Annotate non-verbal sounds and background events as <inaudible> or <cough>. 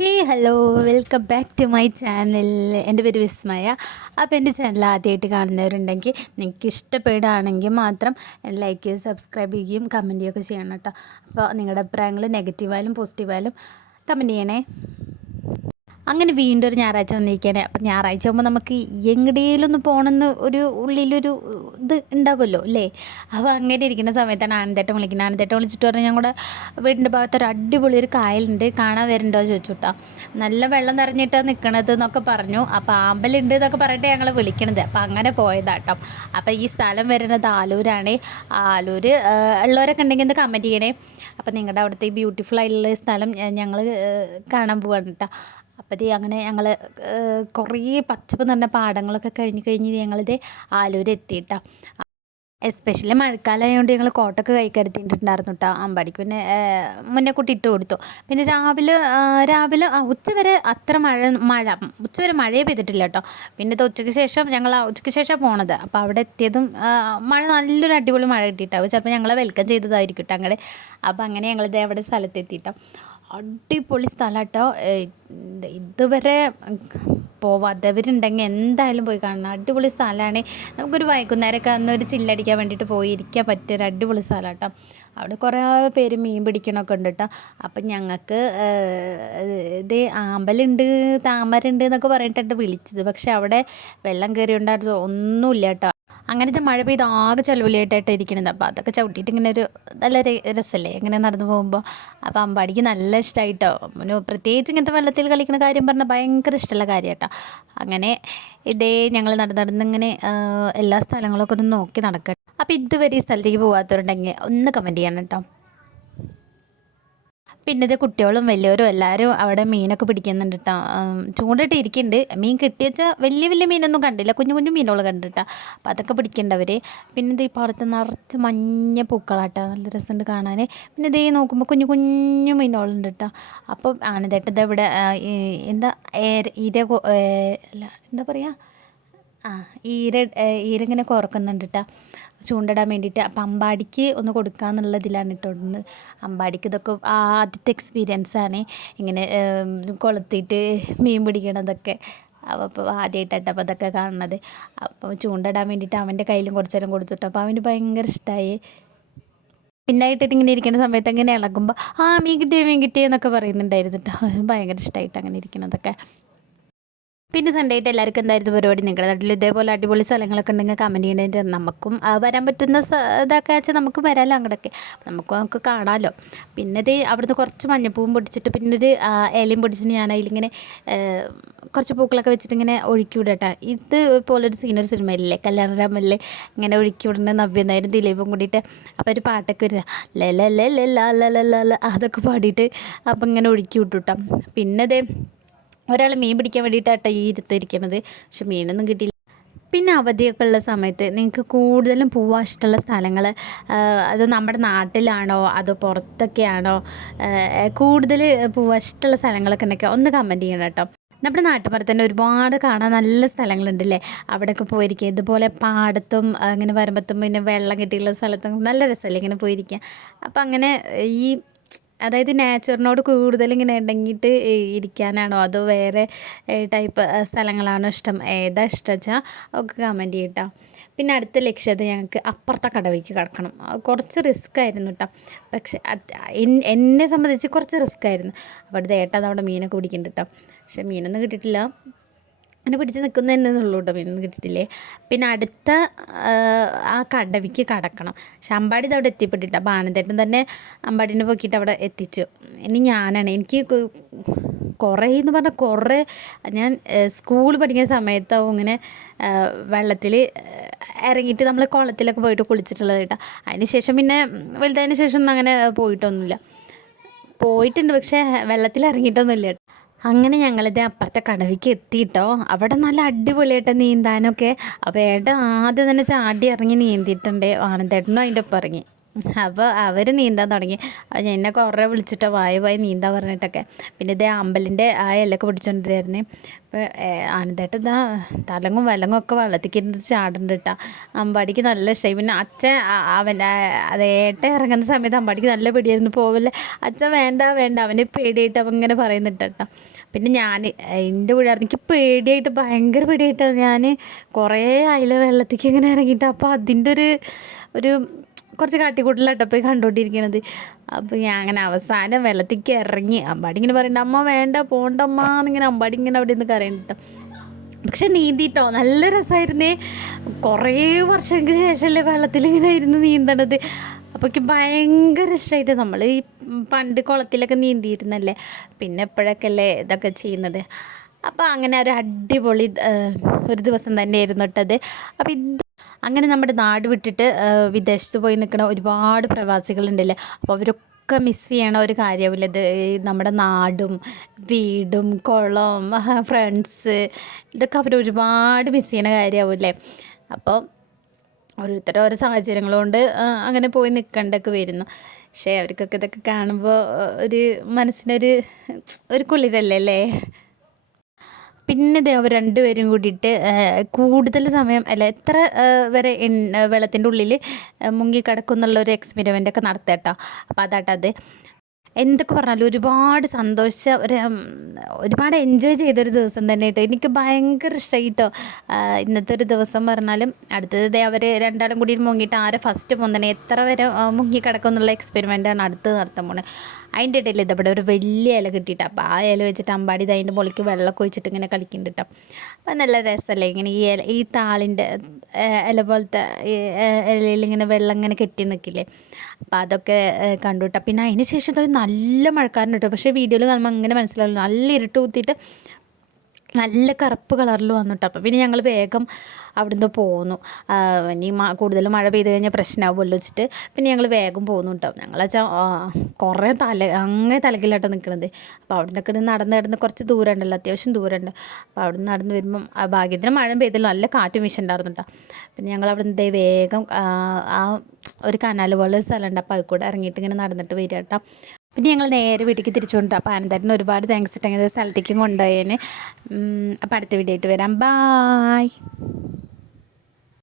Hey hello welcome back to my channel എന്റെ പേര് വിസ്മയ. അപ്പോൾ എന്റെ ചാനൽ ആദ്യമായിട്ട് കാണുന്നവരുണ്ടെങ്കിൽ നിങ്ങൾക്ക് ഇഷ്ടപ്പെടുകയാണെങ്കിൽ മാത്രം ലൈക്ക് ചെയ്യുക സബ്സ്ക്രൈബ് ചെയ്യുകയും കമന്റ് ചെയ്യുകയൊക്കെ ചെയ്യണം കേട്ടോ. അപ്പോൾ നിങ്ങളുടെ അഭിപ്രായങ്ങൾ നെഗറ്റീവായാലും പോസിറ്റീവായാലും കമന്റ് ചെയ്യണേ. അങ്ങനെ വീണ്ടും ഒരു ഞായറാഴ്ച വന്നിരിക്കുകയാണ്. അപ്പം ഞായറാഴ്ച ആകുമ്പോൾ നമുക്ക് എങ്ങടേലൊന്ന് പോകണമെന്ന് ഒരു ഉള്ളിലൊരു ഇത് ഉണ്ടാവുമല്ലോ അല്ലേ? അപ്പോൾ അങ്ങനെ ഇരിക്കുന്ന സമയത്താണ് ആനന്ദേട്ടം വിളിക്കുന്നത്. ആനന്ദേട്ടം വിളിച്ചിട്ട് പറഞ്ഞാൽ ഞങ്ങളുടെ വീടിന്റെ ഭാഗത്ത് ഒരു അടിപൊളി ഒരു കായലുണ്ട് കാണാൻ വരുന്നുണ്ടോ ചോദിച്ചു കേട്ടോ നല്ല വെള്ളം നിറഞ്ഞിട്ടാണ് നിൽക്കണത് എന്നൊക്കെ പറഞ്ഞു. അപ്പോൾ ആമ്പലുണ്ട് എന്നൊക്കെ പറഞ്ഞിട്ട് ഞങ്ങൾ വിളിക്കണത്. അപ്പം അങ്ങനെ പോയതാട്ടോ. അപ്പോൾ ഈ സ്ഥലം വരുന്നത് ആലൂരാണ്. ആലൂർ ഉള്ളവരൊക്കെ ഉണ്ടെങ്കിൽ ഒന്ന് കമന്റ് ചെയ്യണേ. അപ്പം നിങ്ങളുടെ അവിടുത്തെ ഈ ബ്യൂട്ടിഫുൾ ആയിട്ടുള്ള സ്ഥലം ഞങ്ങൾ കാണാൻ പോവാണ് കേട്ടോ അപ്പോൾ അങ്ങനെ ഞങ്ങൾ കുറേ പച്ചപ്പ് നിറഞ്ഞ പാടങ്ങളൊക്കെ കഴിഞ്ഞ് കഴിഞ്ഞ് ഞങ്ങളിത് ആലൂർ എത്തിയിട്ടാ. എസ്പെഷ്യലി മഴക്കാലമായതുകൊണ്ട് ഞങ്ങൾ കോട്ടൊക്കെ കൈക്കരുത്തിയിട്ടുണ്ടായിരുന്നു കേട്ടോ അമ്പാടിക്ക് പിന്നെ മുന്നേ കൂട്ടി ഇട്ട് കൊടുത്തു. പിന്നെ രാവിലെ രാവിലെ ഉച്ച വരെ അത്ര മഴ മഴ ഉച്ച വരെ മഴയെ പെയ്തിട്ടില്ല കേട്ടോ പിന്നെ ഇത് ഉച്ചയ്ക്ക് ശേഷം ഞങ്ങൾ ഉച്ചയ്ക്ക് ശേഷം പോണത്. അപ്പോൾ അവിടെ എത്തിയതും മഴ നല്ലൊരു അടിപൊളി മഴ കിട്ടിയിട്ടാവും. ചിലപ്പോൾ ഞങ്ങളെ വെൽക്കം ചെയ്തതായിരിക്കും കേട്ടോ അങ്ങടെ. അപ്പോൾ അങ്ങനെ ഞങ്ങളിത് അവിടെ സ്ഥലത്തെത്തിയിട്ടോ. അടിപൊളി സ്ഥലം കേട്ടോ ഇതുവരെ പോവാത്തവരുണ്ടെങ്കിൽ എന്തായാലും പോയി കാണണം. അടിപൊളി സ്ഥലമാണ്. നമുക്കൊരു വൈകുന്നേരമൊക്കെ അന്ന് ഒരു ചില്ലടിക്കാൻ വേണ്ടിയിട്ട് പോയി ഇരിക്കാൻ പറ്റിയ ഒരു അടിപൊളി സ്ഥലം കേട്ടോ അവിടെ കുറേ പേര് മീൻ പിടിക്കണമൊക്കെ ഉണ്ട് കേട്ടോ അപ്പം ഞങ്ങൾക്ക് ഇത് ആമ്പലുണ്ട് താമരുണ്ട് എന്നൊക്കെ പറഞ്ഞിട്ടുണ്ട് വിളിച്ചത്. പക്ഷെ അവിടെ വെള്ളം കയറി ഉണ്ടായിരുന്നു ഒന്നുമില്ല കേട്ടോ. അങ്ങനത്തെ മഴ പെയ്ത് ആകെ ചെലവിലായിട്ടായിട്ട് ഇരിക്കുന്നത്. അപ്പോൾ അതൊക്കെ ചവിട്ടിയിട്ട് ഇങ്ങനെ ഒരു നല്ല രസമല്ലേ ഇങ്ങനെ നടന്നു പോകുമ്പോൾ അപ്പോൾ അമ്പാടിക്ക് നല്ല ഇഷ്ടമായിട്ടോ പിന്നെ പ്രത്യേകിച്ച് ഇങ്ങനത്തെ വെള്ളത്തിൽ കളിക്കുന്ന കാര്യം പറഞ്ഞാൽ ഭയങ്കര ഇഷ്ടമുള്ള കാര്യം കേട്ടോ അങ്ങനെ ഇതേ ഞങ്ങൾ നടന്ന് നടന്നിങ്ങനെ എല്ലാ സ്ഥലങ്ങളൊക്കെ ഒന്ന് നോക്കി നടക്കട്ടെ. അപ്പോൾ ഇതുവരെ ഈ സ്ഥലത്തേക്ക് പോകാത്തവരുണ്ടെങ്കിൽ ഒന്ന് കമന്റ് ചെയ്യണം കേട്ടോ. പിന്നെ ഇത് കുട്ടികളും വലിയവരും എല്ലാവരും അവിടെ മീനൊക്കെ പിടിക്കുന്നുണ്ട് കേട്ടോ ചൂണ്ടിട്ട് ഇരിക്കുന്നുണ്ട്. മീൻ കിട്ടിയച്ചാൽ വലിയ വലിയ മീനൊന്നും കണ്ടില്ല. കുഞ്ഞു കുഞ്ഞു മീനുകൾ കണ്ടിട്ടാ അപ്പം അതൊക്കെ പിടിക്കേണ്ടവർ പിന്നെ ഇത് ഈ പുറത്ത് നിറച്ച് മഞ്ഞ പൂക്കളാട്ടോ. നല്ല രസമുണ്ട് കാണാൻ പിന്നെ ഇതേ നോക്കുമ്പോൾ കുഞ്ഞു കുഞ്ഞു മീനുകളുണ്ട് കേട്ടോ അപ്പോൾ ആണിതേട്ടത് ഇവിടെ എന്താ ഇര അല്ല എന്താ പറയുക ആ ഈര ഈര ഇങ്ങനെ കുറക്കുന്നുണ്ട് കേട്ടോ ചൂണ്ടിടാൻ വേണ്ടിയിട്ട്. അപ്പം അമ്പാടിക്ക് ഒന്ന് കൊടുക്കുക ഇതിലാണ് ഇട്ടുകൊടുക്കുന്നത് അമ്പാടിക്ക് ഇതൊക്കെ ആദ്യത്തെ എക്സ്പീരിയൻസ് ആണ്. ഇങ്ങനെ കൊളുത്തിയിട്ട് മീൻ പിടിക്കണതൊക്കെ. അപ്പോൾ ആദ്യമായിട്ടാണ് അപ്പോൾ അതൊക്കെ കാണുന്നത്. അപ്പോൾ ചൂണ്ടിടാൻ വേണ്ടിയിട്ട് അവന്റെ കയ്യിലും കുറച്ച് നേരം കൊടുത്തിട്ടു. അപ്പോൾ അവന് ഭയങ്കര ഇഷ്ടമായി പിന്നെ ഇങ്ങനെ ഇരിക്കുന്ന സമയത്ത് അങ്ങനെ ഇളകുമ്പോൾ ആ മീൻ കിട്ടിയേ മീൻ കിട്ടിയേ എന്നൊക്കെ പറയുന്നുണ്ടായിരുന്നു കേട്ടോ ഭയങ്കര ഇഷ്ടമായിട്ട് അങ്ങനെ ഇരിക്കുന്നതൊക്കെ പിന്നെ സൺഡേ ആയിട്ട് എല്ലാവർക്കും എന്തായിരുന്നു പരിപാടി? നിങ്ങളുടെ നാട്ടിൽ ഇതേപോലെ അടിപൊളി സ്ഥലങ്ങളൊക്കെ ഉണ്ടെങ്കിൽ കമന്റ് ചെയ്യണേ നമുക്കും വരാൻ പറ്റുന്ന ഇതൊക്കെ വെച്ചാൽ നമുക്ക് വരാമല്ലോ അങ്ങോട്ടൊക്കെ. നമുക്ക് നമുക്ക് കാണാമല്ലോ പിന്നെ ഇത് അവിടുന്ന് കുറച്ച് മഞ്ഞപ്പൂവും പൊടിച്ചിട്ട് പിന്നെ ഒരു ഇലയും പൊടിച്ചിട്ട് ഞാൻ അതിലിങ്ങനെ കുറച്ച് പൂക്കളൊക്കെ വെച്ചിട്ട് ഇങ്ങനെ ഒഴുക്കി വിടട്ടാ ഇത് പോലൊരു സീനറി സിനിമയില്ലേ കല്യാണരാമല്ലേ ഇങ്ങനെ ഒഴുക്കി വിടുന്ന നവ്യനായാലും ദിലീപും കൂടിയിട്ട് അപ്പോൾ ഒരു പാട്ടൊക്കെ വരിക ലല അതൊക്കെ പാടിയിട്ട് അപ്പം ഇങ്ങനെ ഒഴുക്കി വിട്ടു പിന്നെ ഇതേ ഒരാൾ മീൻ പിടിക്കാൻ വേണ്ടിയിട്ടാട്ടോ ഈ ഇരുത്തിരിക്കുന്നത് പക്ഷെ മീനൊന്നും കിട്ടിയില്ല. പിന്നെ അവധിയൊക്കെ ഉള്ള സമയത്ത് നിങ്ങൾക്ക് കൂടുതലും പോവാൻ ഇഷ്ടമുള്ള സ്ഥലങ്ങൾ അത് നമ്മുടെ നാട്ടിലാണോ? അതോ പുറത്തൊക്കെയാണോ? കൂടുതൽ പോവാൻ ഇഷ്ടമുള്ള സ്ഥലങ്ങളൊക്കെ ഉണ്ടെങ്കിൽ ഒന്ന് കമന്റ് ചെയ്യണം കേട്ടോ. നമ്മുടെ നാട്ടുപുറത്ത് തന്നെ ഒരുപാട് കാണാൻ നല്ല സ്ഥലങ്ങളുണ്ടല്ലേ? അവിടെയൊക്കെ പോയിരിക്കുക. ഇതുപോലെ പാടത്തും അങ്ങനെ വരുമ്പത്തും പിന്നെ വെള്ളം കിട്ടിയുള്ള സ്ഥലത്തും നല്ല രസമല്ലേ ഇങ്ങനെ പോയിരിക്കുക. അപ്പം അങ്ങനെ ഈ അതായത് നേച്ചറിനോട് കൂടുതൽ ഇങ്ങനെ ഇണങ്ങിയിട്ട് ഇരിക്കാനാണോ? അതോ വേറെ ടൈപ്പ് സ്ഥലങ്ങളാണോ ഇഷ്ടം? ഏതാ ഇഷ്ടം വെച്ചാൽ ഒക്കെ കമന്റ് ചെയ്യട്ടോ. പിന്നെ അടുത്ത ലക്ഷ്യത ഞങ്ങൾക്ക് അപ്പുറത്തെ കടവയ്ക്ക് കിടക്കണം. കുറച്ച് റിസ്ക് ആയിരുന്നു കേട്ടോ പക്ഷെ എന്നെ സംബന്ധിച്ച് കുറച്ച് റിസ്ക് ആയിരുന്നു. അവിടുത്തെ ഏട്ടാ അവിടെ മീനൊക്കെ പിടിക്കുന്നുണ്ട് കേട്ടോ പക്ഷെ മീനൊന്നും കിട്ടിയിട്ടില്ല. അങ്ങനെ പിടിച്ച് നിൽക്കുന്നതന്നെന്നുള്ളൂ കേട്ടോ. പിന്നെ കിട്ടിയിട്ടില്ലേ പിന്നെ അടുത്ത ആ കടവിക്ക് കടക്കണം. പക്ഷെ അമ്പാടി ഇത് അവിടെ എത്തിപ്പെട്ടിട്ട് അപ്പോൾ ആനന്ദേട്ടൻ തന്നെ അമ്പാടിനെ പൊക്കിയിട്ട് അവിടെ എത്തിച്ചു. ഇനി ഞാനാണ്. എനിക്ക് കുറേ എന്ന് പറഞ്ഞാൽ കുറേ ഞാൻ സ്കൂൾ പഠിക്കുന്ന സമയത്ത് ഇങ്ങനെ വെള്ളത്തിൽ ഇറങ്ങിയിട്ട് നമ്മൾ കുളത്തിലൊക്കെ പോയിട്ട് കുളിച്ചിട്ടുള്ളത് കേട്ടോ. അതിന് ശേഷം പിന്നെ വലുതായതിന് ശേഷം ഒന്നും അങ്ങനെ പോയിട്ടൊന്നുമില്ല. പോയിട്ടുണ്ട് പക്ഷേ വെള്ളത്തിൽ ഇറങ്ങിയിട്ടൊന്നുമില്ല അങ്ങനെ ഞങ്ങളിത് അപ്പുറത്തെ കടവിക്ക് എത്തിയിട്ടോ അവിടെ നല്ല അടിപൊളിയായിട്ട് നീന്താനൊക്കെ. അപ്പോൾ ഏട്ടൻ ആദ്യം തന്നെ ചാടി ഇറങ്ങി നീന്തിയിട്ടുണ്ട്. ആനന്ദേട്ടനും അതിന്റെ ഒപ്പം ഇറങ്ങി. അപ്പോൾ അവർ നീന്താൻ തുടങ്ങി. എന്നെ കുറേ വിളിച്ചിട്ടോ വായു വായി നീന്താൻ പറഞ്ഞിട്ടൊക്കെ. പിന്നെ ഇതേ അമ്പലിന്റെ ആ ഇലയൊക്കെ പിടിച്ചോണ്ടിരുന്നു. അപ്പോൾ ആനന്ദേട്ടൻ ഇതാ തലങ്ങും വലങ്ങും ഒക്കെ വെള്ളത്തിക്ക് ഇരുന്ന് അമ്പാടിക്ക് നല്ല ഇഷ്ടമായി പിന്നെ അച്ഛൻ അവൻ അത് ഏട്ട ഇറങ്ങുന്ന സമയത്ത് അമ്പാടിക്ക് നല്ല പിടിയായിരുന്നു. പോവല്ലേ. അച്ഛൻ വേണ്ട വേണ്ട. അവന് പേടിയായിട്ട് അവൻ ഇങ്ങനെ പറയുന്നുണ്ട് കേട്ടോ പിന്നെ ഞാൻ എന്റെ വീടായിരുന്നു എനിക്ക് പേടിയായിട്ട് ഭയങ്കര പേടിയായിട്ടാണ് ഞാൻ കുറേ അയില വെള്ളത്തേക്ക് ഇങ്ങനെ ഇറങ്ങിയിട്ട് അപ്പോൾ അതിന്റെ ഒരു ഒരു കുറച്ച് കാട്ടിക്കൂട്ടലാട്ടോ പോയി കണ്ടുകൊണ്ടിരിക്കണത് അപ്പോൾ ഞാൻ അങ്ങനെ അവസാനം വെള്ളത്തേക്ക് ഇറങ്ങി. അമ്പാടി ഇങ്ങനെ പറയുന്നുണ്ട് അമ്മ വേണ്ട പോണ്ടമ്മ എന്നിങ്ങനെ അമ്പാടി ഇങ്ങനെ അവിടെ നിന്ന് കരയുന്നുട്ടോ പക്ഷെ നീന്തിട്ടോ നല്ല രസമായിരുന്നേ കുറേ വർഷങ്ങൾക്ക് ശേഷമല്ലേ വെള്ളത്തിൽ ഇങ്ങനെ ഇരുന്ന് നീന്തണത്. അപ്പോൾ എനിക്ക് ഭയങ്കര ഇഷ്ടമായിട്ട് നമ്മൾ ഈ പണ്ട് കുളത്തിലൊക്കെ നീന്തിയിരുന്നല്ലേ പിന്നെ എപ്പോഴൊക്കെ അല്ലേ ഇതൊക്കെ ചെയ്യുന്നത്. അപ്പോൾ അങ്ങനെ ഒരു അടിപൊളി ഒരു ദിവസം തന്നെയായിരുന്നു കേട്ടത് അപ്പോൾ ഇത് അങ്ങനെ നമ്മുടെ നാട് വിട്ടിട്ട് വിദേശത്ത് പോയി നിൽക്കുന്ന ഒരുപാട് പ്രവാസികളുണ്ടല്ലേ? അപ്പോൾ അവരൊക്കെ മിസ് ചെയ്യണ ഒരു കാര്യമില്ല ഇത് നമ്മുടെ നാടും വീടും കുളവും ഫ്രണ്ട്സ് <laughs> ഇതൊക്കെ അവർ ഒരുപാട് മിസ് ചെയ്യണ കാര്യമാവില്ലേ? അപ്പോൾ ഓരോരുത്തരും ഓരോ സാഹചര്യങ്ങൾ കൊണ്ട് അങ്ങനെ പോയി നിൽക്കേണ്ടൊക്കെ വരുന്നു. പക്ഷേ അവർക്കൊക്കെ ഇതൊക്കെ കാണുമ്പോൾ ഒരു മനസ്സിനൊരു ഒരു കുളിരല്ലേ? അല്ലേ പിന്നെ ഇത് അവർ രണ്ടുപേരും കൂടിയിട്ട് കൂടുതൽ സമയം അല്ല എത്ര വരെ വെള്ളത്തിന്റെ ഉള്ളിൽ മുങ്ങി കിടക്കും എന്നുള്ളൊരു എക്സ്പെരിമെന്റ് ഒക്കെ നടത്തേട്ടോ. അപ്പോൾ അതാട്ടത് എന്തൊക്കെ പറഞ്ഞാലും ഒരുപാട് സന്തോഷിച്ച ഒരു ഒരുപാട് എൻജോയ് ചെയ്തൊരു ദിവസം തന്നെ കേട്ടോ. എനിക്ക് ഭയങ്കര ഇഷ്ടമായി കേട്ടോ. ഇന്നത്തെ ഒരു ദിവസം പറഞ്ഞാലും അടുത്തത് അവർ രണ്ടാളും കൂടി മുങ്ങിയിട്ട് ആരെ ഫസ്റ്റ് പോകുന്നതന്നെ എത്ര വരെ മുങ്ങിക്കിടക്കും എന്നുള്ള എക്സ്പെരിമെന്റാണ് അടുത്ത് നടത്താൻ പോണത് അതിന്റെ ഇടയിൽ ഇതവിടെ ഒരു വലിയ ഇല കിട്ടിയിട്ട്. അപ്പോൾ ആ ഇല വെച്ചിട്ട് അമ്പാടി അതിന്റെ മുകളിലേക്ക് വെള്ളം ഒഴിച്ചിട്ട് ഇങ്ങനെ കളിക്കുന്നുണ്ട് കേട്ടോ. അപ്പോൾ നല്ല രസമല്ലേ ഇങ്ങനെ ഈ ഇല ഈ താളിന്റെ ഇല പോലത്തെ ഇലയിൽ ഇങ്ങനെ വെള്ളം ഇങ്ങനെ കെട്ടി നിൽക്കില്ലേ അപ്പോൾ അതൊക്കെ കണ്ടു കേട്ടോ. പിന്നെ അതിന് ശേഷം നല്ല മഴക്കാരൻ കേട്ടോ. പക്ഷേ വീഡിയോയിൽ കാണുമ്പോൾ അങ്ങനെ മനസ്സിലാവില്ല. നല്ല ഇരുട്ട് കുത്തിയിട്ട് നല്ല കറുപ്പ് കളറിൽ വന്നിട്ട് അപ്പോൾ പിന്നെ ഞങ്ങൾ വേഗം അവിടുന്ന് പോന്നു. ഇനി കൂടുതൽ മഴ പെയ്ത് കഴിഞ്ഞാൽ പ്രശ്നമാവുമല്ലോ വെച്ചിട്ട്. പിന്നെ ഞങ്ങൾ വേഗം പോന്നു കേട്ടോ. ഞങ്ങൾ വെച്ചാൽ കുറേ തല അങ്ങനെ തലക്കിലാട്ടോ നിൽക്കുന്നത് അപ്പോൾ അവിടെ നിന്നൊക്കെ നടന്ന് നടന്ന് കുറച്ച് ദൂരം ഉണ്ടല്ലോ അത്യാവശ്യം ദൂരമുണ്ട് അപ്പോൾ അവിടെ നിന്ന് നടന്ന് വരുമ്പം ഭാഗ്യത്തിന് മഴ പെയ്തില്ല. നല്ല കാറ്റും വീശുണ്ടായിരുന്നു കേട്ടോ. പിന്നെ ഞങ്ങൾ അവിടെ നിന്ന് വേഗം ആ ഒരു കനാൽ പോലെ സ്ഥലമുണ്ട്. അപ്പോൾ അതിൽ കൂടെ ഇറങ്ങിയിട്ട് ഇങ്ങനെ നടന്നിട്ട് വരിക കേട്ടോ. പിന്നെ ഞങ്ങൾ നേരെ വീട്ടിലേക്ക് തിരിച്ചു കൊണ്ടു അപ്പോൾ അനന്തരന് ഒരുപാട് താങ്ക്സ് ഇട്ടെങ്കിൽ സ്ഥലത്തേക്കും കൊണ്ടുപോയതിന് അപ്പോൾ അടുത്ത വീഡിയോ ആയിട്ട് വരാം. ബായ്